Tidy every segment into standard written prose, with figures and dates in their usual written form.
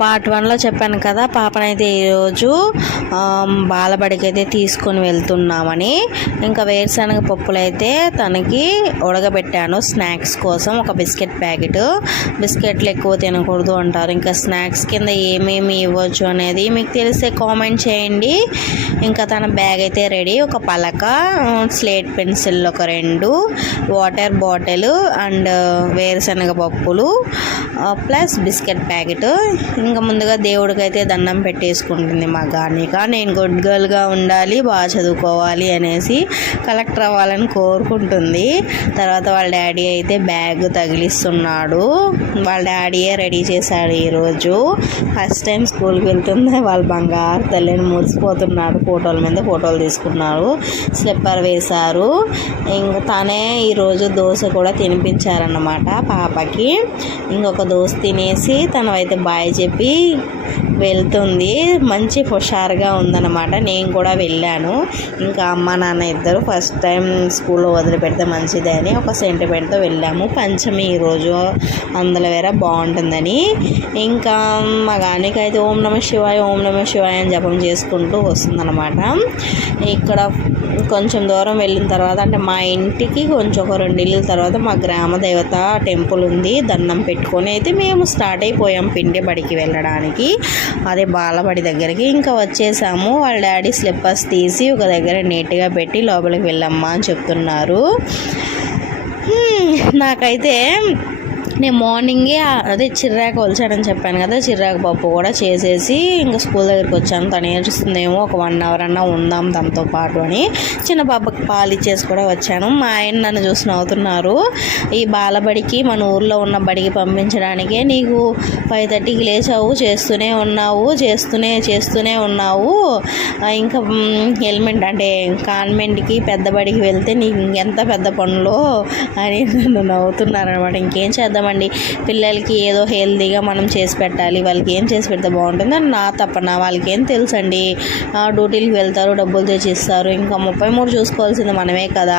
Part 1లో చెప్పాను కదా, పాపనైతే ఈరోజు బాలబడికి అయితే తీసుకొని వెళ్తున్నామని. ఇంకా వేరుశనగ పప్పులు అయితే తనకి ఉడకబెట్టాను స్నాక్స్ కోసం. ఒక బిస్కెట్ ప్యాకెట్, బిస్కెట్లు ఎక్కువ తినకూడదు అంటారు. ఇంకా స్నాక్స్ కింద ఏమేమి ఇవ్వచ్చు అనేది మీకు తెలిస్తే కామెంట్ చేయండి. ఇంకా తన బ్యాగ్ అయితే రెడీ. ఒక పలక, స్లేట్ పెన్సిల్ ఒక 2, వాటర్ బాటిల్ అండ్ వేరుశనగ పప్పులు ప్లస్ బిస్కెట్ ప్యాకెట్. ఇంకా ముందుగా దేవుడికి అయితే దండం పెట్టేసుకుంటుంది మా గార్నిక. నేను గుడ్ గర్ల్గా ఉండాలి, బాగా చదువుకోవాలి అనేసి కలెక్టర్ అవ్వాలని కోరుకుంటుంది. తర్వాత వాళ్ళ డాడీ అయితే బ్యాగ్ తగిలిస్తున్నాడు. వాళ్ళ డాడీయే రెడీ చేశాడు ఈరోజు. ఫస్ట్ టైం స్కూల్కి వెళ్తుంది. వాళ్ళ బంగారు తల్లిని మురిసిపోతున్నాడు. ఫోటోల మీద ఫోటోలు తీసుకున్నారు, స్లిప్పర్ వేశారు. ఇంకా తనే ఈరోజు దోశ కూడా తినిపించారన్నమాట పాపకి. ఇంకొక దోశ తినేసి తనైతే బాయ్ చెప్పి వెళ్తుంది. మంచి హుషారుగా ఉందన్నమాట. నేను కూడా వెళ్ళాను. ఇంకా అమ్మ నాన్న ఇద్దరు ఫస్ట్ టైం స్కూల్లో వదిలిపెడితే మంచిదే అని ఒక సెంటిమెంట్తో వెళ్ళాము. పంచమి ఈరోజు, అందులో వేరే బాగుంటుందని. ఇంకా మా గానికి అయితే ఓం నమ శివాయ ఓం నమ శివాయ అని జపం చేసుకుంటూ వస్తుందన్నమాట. ఇక్కడ కొంచెం దూరం వెళ్ళిన తర్వాత, అంటే మా ఇంటికి కొంచెం ఒక 2 ఇళ్ళ తర్వాత మా గ్రామ దేవత టెంపుల్ ఉంది. దండం పెట్టుకొని అయితే మేము స్టార్ట్ అయిపోయాం పిండి బడికి వెళ్ళడానికి, అదే బాలబడి దగ్గరికి. ఇంకా వచ్చేసాము. వాళ్ళ డాడీ స్లిప్పర్స్ తీసి ఒక దగ్గర నీట్గా పెట్టి లోపలికి వెళ్ళమ్మా అని చెప్తున్నారు. నాకైతే నేను మార్నింగే అదే చిర్రాకు వలిచానని చెప్పాను కదా, చిర్రాకు పప్పు కూడా చేసేసి ఇంకా స్కూల్ దగ్గరికి వచ్చాను. తను ఏడుస్తుందేమో, ఒక 1 అవర్ అన్నా ఉందాం తనతో పాటు అని చిన్న పాపకి పాలు ఇచ్చేసి కూడా వచ్చాను. మా ఆయన నన్ను చూసి నవ్వుతున్నారు. ఈ బాలబడికి మన ఊర్లో ఉన్న బడికి పంపించడానికే నీకు 5:30కి లేచావు, చేస్తూనే ఉన్నావు. ఇంకా హెల్మెట్ అంటే కాన్వెంట్కి పెద్ద బడికి వెళ్తే నీకు ఇంకెంత పెద్ద పనులు అని నన్ను నవ్వుతున్నారు అనమాట. ఇంకేం చేద్దాం, పిల్లలకి ఏదో హెల్తీగా మనం చేసి పెట్టాలి. వాళ్ళకి ఏం చేసి పెడితే బాగుంటుంది అని నా తప్పన. వాళ్ళకి ఏం తెలుసండి, డ్యూటీలకు వెళ్తారు, డబ్బులు తెచ్చిస్తారు. ఇంకా 33 చూసుకోవాల్సింది మనమే కదా.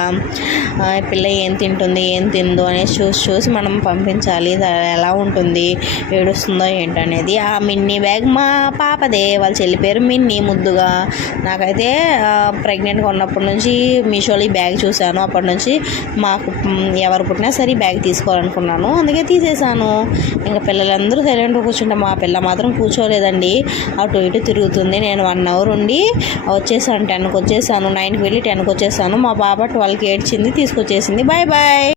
పిల్ల ఏం తింటుంది ఏం తిందో అనేసి చూసి మనం పంపించాలి. ఎలా ఉంటుంది, ఏడుస్తుందో ఏంటనేది. ఆ మిన్నీ బ్యాగ్ మా పాపదే, వాళ్ళ చెల్లి పేరు మిన్నీ ముద్దుగా. నాకైతే ప్రెగ్నెంట్గా ఉన్నప్పటి నుంచి మీషోలో ఈ బ్యాగ్ చూశాను. అప్పటి నుంచి మాకు ఎవరు పుట్టినా సరే బ్యాగ్ తీసుకోవాలనుకున్నాను, అందుకే తీసేసాను. ఇంకా పిల్లలందరూ సైలెంట్గా కూర్చుంటే మా పిల్ల మాత్రం కూర్చోలేదండి, అటు ఇటు తిరుగుతుంది. నేను 1 అవర్ ఉండి వచ్చేసాను. 10కి వచ్చేసాను. 9కి వెళ్ళి 10కి వచ్చేసాను. మా పాప 12కి ఏడ్చింది, తీసుకొచ్చేసింది. Bye bye.